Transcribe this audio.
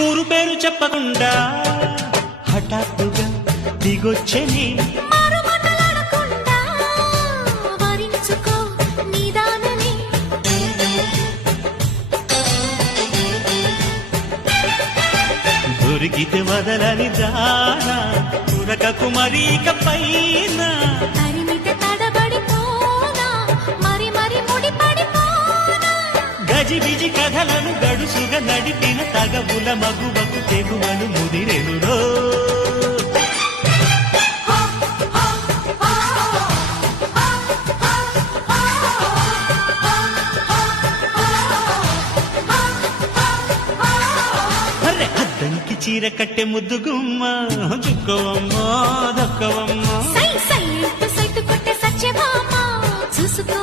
ఊరు పేరు చెప్పకుండా హఠాత్తుగా దిగొచ్చని దొరికితే వదలని దానా ఉరకకు మరీక పైన గజిబిజి కథలను గడుసుగా నడిపిన తగవుల మగువకు తెగువను ముదిరెనురో అద్దంకి చీర కట్టె ముద్దు గుమ్మ చుక్కవమ్మా దక్కవమ్మా సై సై కొట్టే సత్యభామ చూసుకో